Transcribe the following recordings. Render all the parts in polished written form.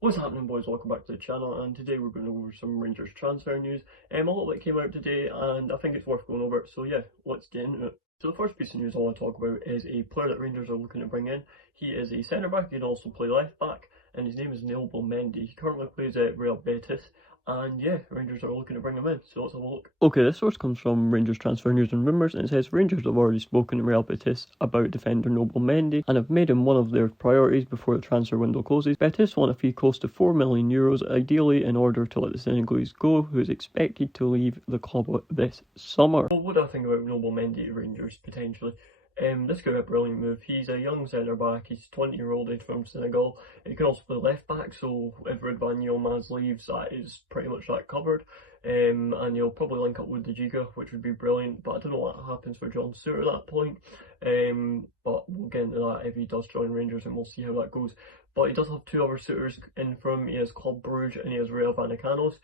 What's happening, boys? Welcome back to the channel, and today we're going to go over some Rangers transfer news. A lot that came out today, and I think it's worth going over, so yeah, let's get into it. So the first piece of news I want to talk about is a player that Rangers are looking to bring in. He is a centre-back, he can also play left-back, and his name is Neil Mendy. He currently plays at Real Betis, and yeah, Rangers are looking to bring him in, so let's have a look. Okay, this source comes from Rangers Transfer News and Rumours, and it says Rangers have already spoken to Real Betis about defender Noble Mendy and have made him one of their priorities before the transfer window closes. Betis want a fee close to €4 million, ideally in order to let the Senegalese go, who is expected to leave the club this summer. Well, what do I think about Noble Mendy at Rangers, potentially? This could be a brilliant move. He's a young centre-back, he's 20-year-old age from Senegal. He can also play left-back, so if Ridvan Yilmaz leaves, that is pretty much that covered. And he'll probably link up with the Giga, which would be brilliant, but I don't know what happens for John Stewart at that point. But we'll get into that if he does join Rangers, and we'll see how that goes. But he does have two other suitors in for him. He has Club Brugge and he has Real Vallecano's.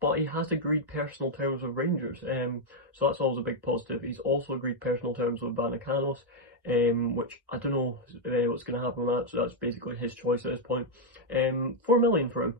But he has agreed personal terms with Rangers. So that's always a big positive. He's also agreed personal terms with Vallecano's, which I don't know what's going to happen with that. So that's basically his choice at this point. £4 million for him.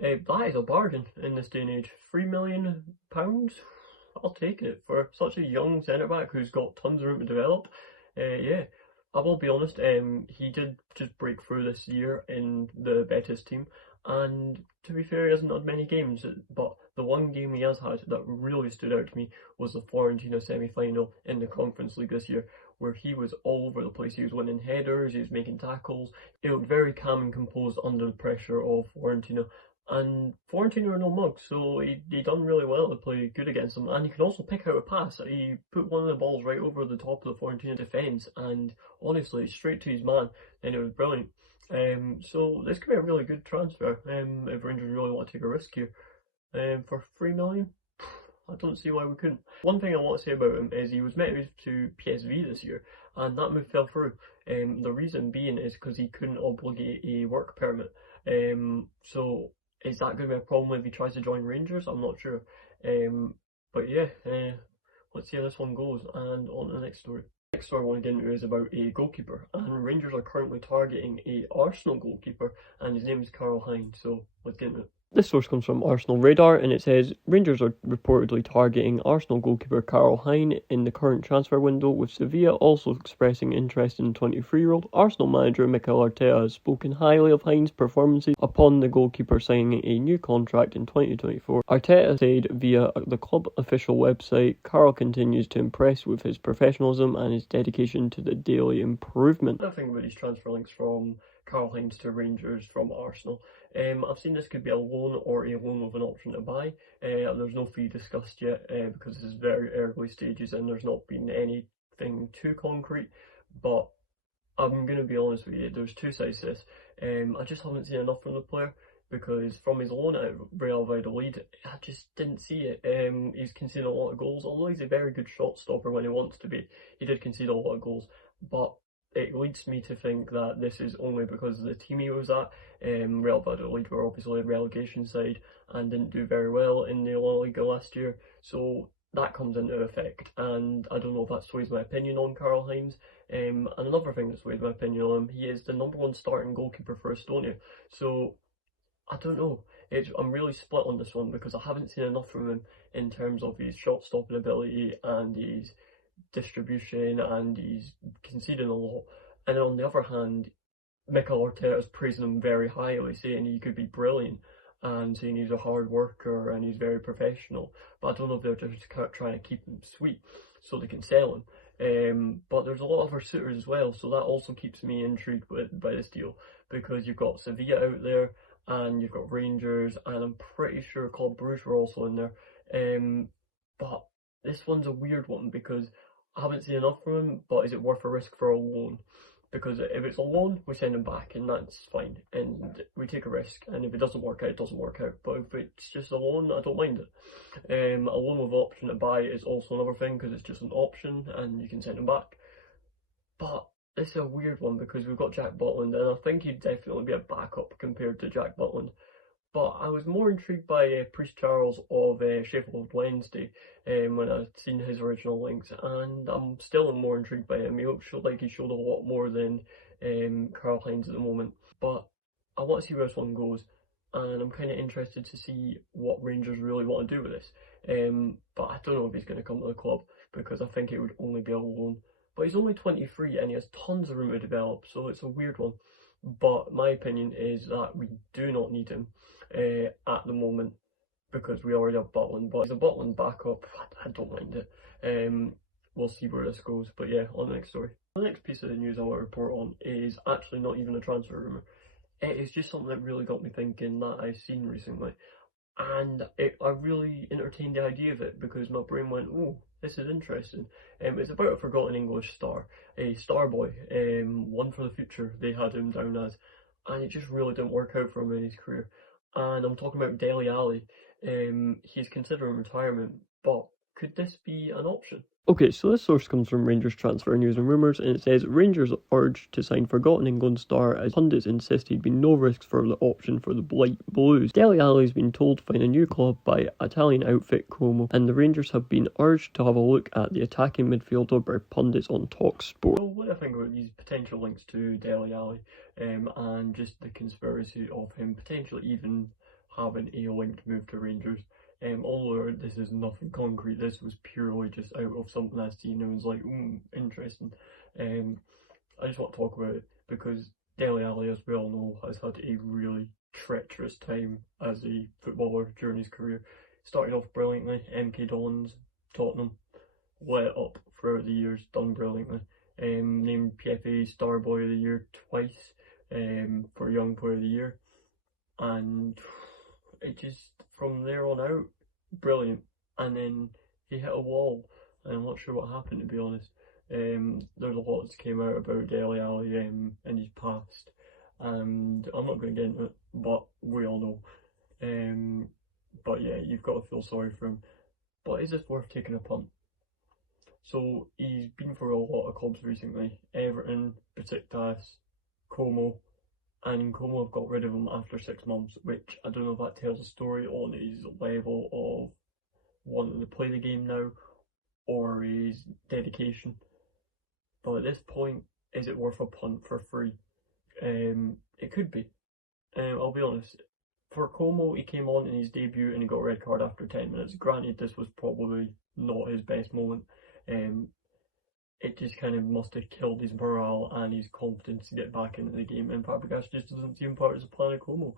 That is a bargain in this day and age. £3 million? I'll take it for such a young centre back who's got tons of room to develop. Yeah. I will be honest, he did just break through this year in the Betis team, and to be fair, he hasn't had many games, but the one game he has had that really stood out to me was the Fiorentina semi-final in the Conference League this year, where he was all over the place. He was winning headers, he was making tackles, he looked very calm and composed under the pressure of Fiorentina. And Fiorentina are no mugs, so he done really well to play good against them. And he can also pick out a pass. He put one of the balls right over the top of the Fiorentina defence, and honestly, straight to his man, and it was brilliant. So this could be a really good transfer if Rangers really want to take a risk here. For £3 million, I don't see why we couldn't. One thing I want to say about him is he was meant to move to PSV this year, and that move fell through. The reason being is because he couldn't obligate a work permit. So is that going to be a problem if he tries to join Rangers? I'm not sure. But yeah, let's see how this one goes, and on to the next story. The next story I want to get into is about a goalkeeper, and Rangers are currently targeting a Arsenal goalkeeper, and his name is Karl Heinz, so let's get into it. This source comes from Arsenal Radar, and it says Rangers are reportedly targeting Arsenal goalkeeper Karl Heinz in the current transfer window, with Sevilla also expressing interest in the 23-year-old. Arsenal manager Mikel Arteta has spoken highly of Heinz's performances upon the goalkeeper signing a new contract in 2024. Arteta said via the club official website, Karl continues to impress with his professionalism and his dedication to the daily improvement. Nothing about these transfer links from Karl Heinz to Rangers from Arsenal. I've seen this could be a loan or a loan with an option to buy. There's no fee discussed yet because this is very early stages and there's not been anything too concrete. But I'm going to be honest with you, there's two sides to this. I just haven't seen enough from the player, because from his loan at Real Valladolid, I just didn't see it. He's conceded a lot of goals, although he's a very good shot stopper when he wants to be. He did concede a lot of goals, but it leads me to think that this is only because of the team he was at. Real Valladolid were obviously a relegation side and didn't do very well in the La Liga last year, so that comes into effect, and I don't know if that sways my opinion on Karl Heinz. And another thing that sways my opinion on him, he is the #1 starting goalkeeper for Estonia, so I don't know. I'm really split on this one because I haven't seen enough from him in terms of his shot stopping ability and his distribution, and he's conceding a lot. And then on the other hand, Mikel Arteta is praising him very highly, saying he could be brilliant and saying he's a hard worker and he's very professional. But I don't know if they're just trying to keep him sweet so they can sell him. But there's a lot of other suitors as well, so that also keeps me intrigued by this deal, because you've got Sevilla out there and you've got Rangers, and I'm pretty sure Club Brugge were also in there. But this one's a weird one because I haven't seen enough from him, but is it worth a risk for a loan? Because if it's a loan, we send him back, and that's fine, and we take a risk, and if it doesn't work out, it doesn't work out. But if it's just a loan, I don't mind it. A loan with option to buy is also another thing, because it's just an option, and you can send him back. But this is a weird one, because we've got Jack Butland, and I think he'd definitely be a backup compared to Jack Butland. But I was more intrigued by Priest Charles of Sheffield Wednesday when I'd seen his original links, and I'm still more intrigued by him. He looks like he showed a lot more than Karl Heinz at the moment. But I want to see where this one goes, and I'm kind of interested to see what Rangers really want to do with this. But I don't know if he's going to come to the club because I think it would only be a loan. But he's only 23 and he has tons of room to develop, so it's a weird one. But my opinion is that we do not need him at the moment because we already have Butland. But as a Butland backup, I don't mind it. We'll see where this goes. But yeah, on the next story. The next piece of the news I want to report on is actually not even a transfer rumour. It is just something that really got me thinking that I've seen recently. And I really entertained the idea of it because my brain went, oh, this is interesting. It's about a forgotten English star, a star boy, one for the future they had him down as, and it just really didn't work out for him in his career. And I'm talking about Dele Alli. He's considering retirement, but could this be an option? Okay, so this source comes from Rangers transfer news and rumours, and it says Rangers urged to sign forgotten England star as pundits insist he'd been no risks for the option for the Blight Blues. Dele Alli has been told to find a new club by Italian outfit Como, and the Rangers have been urged to have a look at the attacking midfielder by pundits on Talksport. So what do I think about these potential links to Dele Alli, and just the conspiracy of him potentially even having a linked move to Rangers? Although this is nothing concrete, this was purely just out of something I've seen and was like, interesting. I just want to talk about it because Dele Alli, as we all know, has had a really treacherous time as a footballer during his career. Started off brilliantly, MK Dons, Tottenham, let up throughout the years, done brilliantly. Named PFA Star Boy of the Year twice for Young Player of the Year, and it just from there on out, brilliant. And then he hit a wall, and I'm not sure what happened to be honest. There's a lot that came out about Dele Alli in his past, and I'm not going to get into it, but we all know. But yeah, you've got to feel sorry for him. But is this worth taking a punt? So he's been for a lot of clubs recently: Everton, Besiktas, Como, and Como have got rid of him after 6 months, which I don't know if that tells a story on his level of wanting to play the game now or his dedication. But at this point, is it worth a punt for free? It could be. I'll be honest. For Como, he came on in his debut and he got a red card after 10 minutes. Granted, this was probably not his best moment. It just kind of must have killed his morale and his confidence to get back into the game. And Fabregas just doesn't seem part of the plan of Como.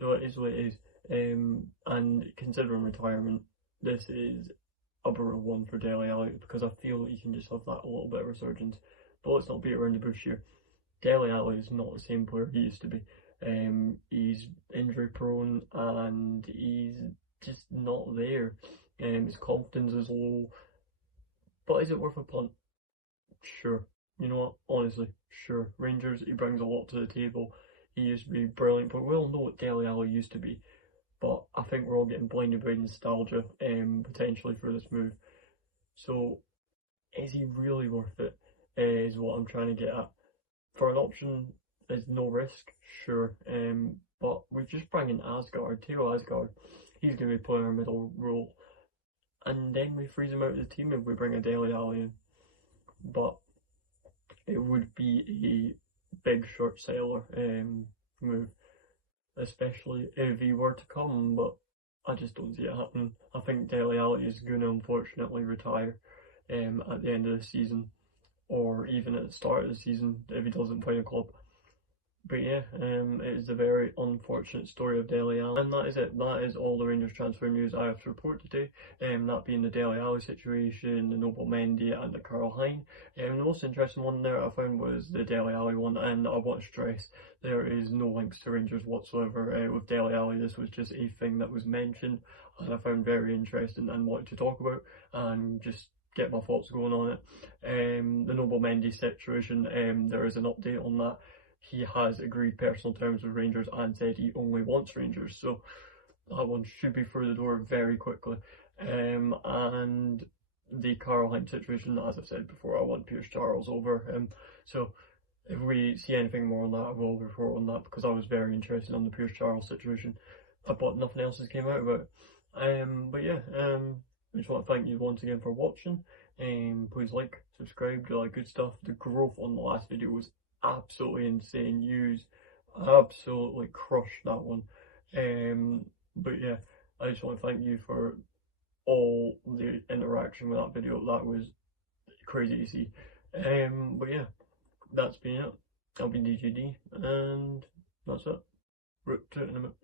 So it is what it is. And considering retirement, this is a brutal one for Dele Alli because I feel he can just have that a little bit of resurgence. But let's not beat around the bush here. Dele Alli is not the same player he used to be. He's injury prone and he's just not there. His confidence is low. But is it worth a punt? Sure. You know what? Honestly, sure. Rangers, he brings a lot to the table. He used to be brilliant, but we all know what Dele Alli used to be. But I think we're all getting blinded by nostalgia, potentially for this move. So, is he really worth it? Is what I'm trying to get at. For an option, there's no risk, sure. But we're just bringing Asgard, Theo Asgard. He's going to be playing our middle role. And then we freeze him out of the team if we bring a Dele Alli in. But it would be a big short seller move, especially if he were to come, but I just don't see it happening. I think Dele Alli is going to unfortunately retire at the end of the season, or even at the start of the season if he doesn't find a club. But yeah, it is a very unfortunate story of Dele Alli. And that is it. That is all the Rangers transfer news I have to report today. That being the Dele Alli situation, the Noble Mendy and the Karl Hein. The most interesting one there I found was the Dele Alli one, and I want to stress there is no links to Rangers whatsoever with Dele Alli. This was just a thing that was mentioned and I found very interesting and wanted to talk about and just get my thoughts going on it. The Noble Mendy situation, there is an update on that. He has agreed personal terms with Rangers and said he only wants Rangers, so that one should be through the door very quickly. And the Karl Hein situation, as I've said before, I want Pierce Charles over him. So if we see anything more on that, I will report on that because I was very interested on the Pierce Charles situation. But nothing else has came out about it. But yeah, I just want to thank you once again for watching. Please like, subscribe, do all that good stuff. The growth on the last video was absolutely insane. Views Absolutely crushed that one. But yeah, I just want to thank you for all the interaction with that video. That was crazy to see. But yeah, that's been it. I've been DJD, and that's it. Root to it in a minute.